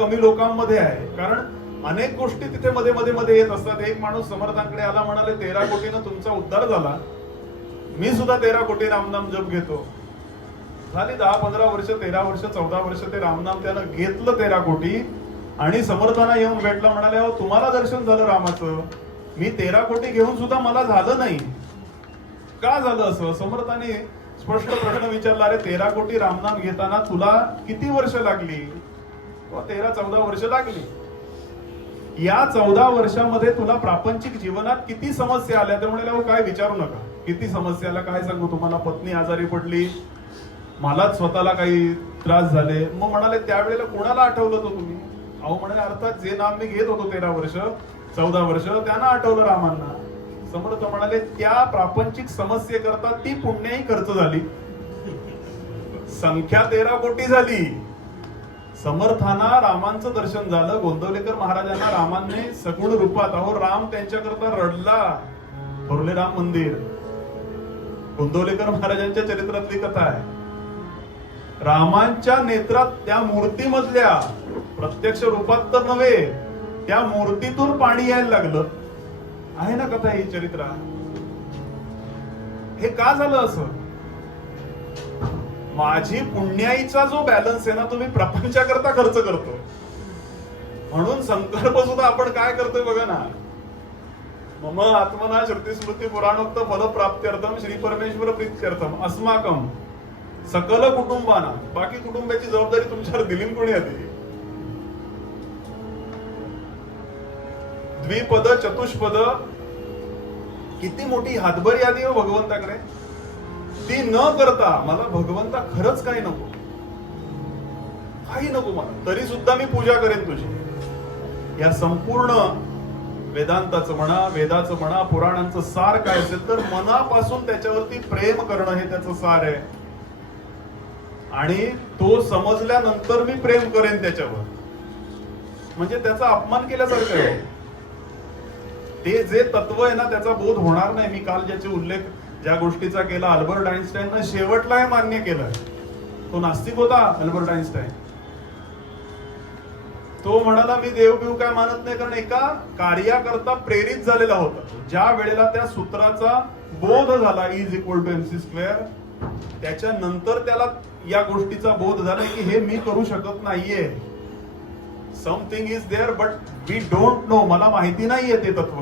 कमी लोकांमध्ये आहे, कारण अनेक गोष्टी तिथे मध्ये मध्ये मध्ये येत असतात. एक माणूस समर्थांकडे आला, म्हणाले 13 कोटीनं तुमचा उद्धार झाला, मी सुद्धा 13 कोटी रामनाम जप घेतो. झाली 10-15 वर्ष, 13 वर्ष, 14 वर्ष ते रामनाम त्यानं घेतलं 13 कोटी. आणि समर्थांना येऊन भेटला, म्हणाले अहो तुम्हाला दर्शन झालं रामाचं, मी 13 कोटी घेऊन सुद्धा मला झालं नाही, का झालं असं? समर्थाने स्पष्ट प्रश्न विचारला, अरे 13 कोटी रामनाम घेताना तुला किती वर्ष लागली? 13-14 वर्ष लागली. या 14 वर्षामध्ये तुला प्रापंचिक जीवनात किती समस्या आल्या? ते म्हणाले अहो काय विचारू नका, किती समस्या आल्या काय सांगू तुम्हाला. पत्नी आजारी पडली, मलाच स्वतःला काही त्रास झाले. मग म्हणाले त्यावेळेला कोणाला आठवलं तो तुम्ही? अहो म्हणाले अर्थात जे नाम मी घेत होतो 13 वर्ष 14 वर्ष त्यांना आठवलं रामांना. समर्थ म्हणाले त्या प्रापंचिक समस्येकरता ती पुण्याही खर्च झाली, संख्या 13 कोटी झाली. समर्थांना रामांचं दर्शन झालं. गोंदवलेकर महाराजांना रामांनी सगुण रूपात, अहो राम त्यांच्याकरता रडला. थोरले राम मंदिर गोंदवलेकर महाराजांच्या चरित्रातली कथा आहे. रामांच्या नेत्रात त्या मूर्तीमधल्या, प्रत्यक्ष रूपात तर नव्हे, त्या मूर्तीतून पाणी यायला लागलं. आहे ना कथा ही चरित्र. हे का झालं असं? माझी पुण्याईचा जो बॅलन्स आहे ना, तो मी प्रपंचाकरता खर्च करतो. म्हणून संकल्प सुद्धा आपण काय करतोय बघा ना, मम आत्मना श्रुती स्मृती पुराणोक्त फल प्राप्त्यर्थम श्री परमेश्वर प्रीत्यर्थम अस्माकम सकल कुटुंबाना. बाकी कुटुंबाची जबाबदारी तुमच्यावर दिली कोणी आली? द्विपद चतुष्पद किती मोठी हातभरी आली हो भगवंताकडे. ती न करता मला भगवंता खरंच काही नको, काही नको मला, तरी सुद्धा मी पूजा करेन तुझी. या संपूर्ण वेदांताचं म्हणा, वेदाचं म्हणा, पुराणांचं सार काय असेल तर मनापासून त्याच्यावरती प्रेम करणं हे त्याचं सार आहे. आणि तो समजल्यानंतर मी प्रेम करेन त्याच्यावर, म्हणजे त्याचा अपमान केल्यासारखं आहे. ते जे तत्व आहे ना त्याचा बोध होणार नाही. मी काल ज्याचे उल्लेख ज्या गोष्टीचा केला, अल्बर्ट आइन्स्टाईननं शेवटला हे मान्य केलं. तो नास्तिक होता अल्बर्ट आइन्स्टाईन. तो म्हणाला मी देवबिव काय मानत नाही, कारण एका कार्याकरता प्रेरित झालेला होता. ज्या वेळेला त्या सूत्राचा बोध झाला E=mc², त्याच्यानंतर त्याला या गोष्टीचा बोध झाला की हे मी करू शकत नाहीये. Something is there but we don't know. मला माहिती नाहीये ते तत्व.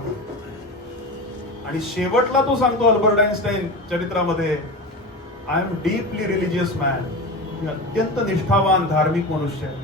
आणि शेवटला तो सांगतो अल्बर्ट आइन्स्टाईन चरित्रामध्ये, I am deeply religious man. मी अत्यंत निष्ठावान धार्मिक मनुष्य आहे.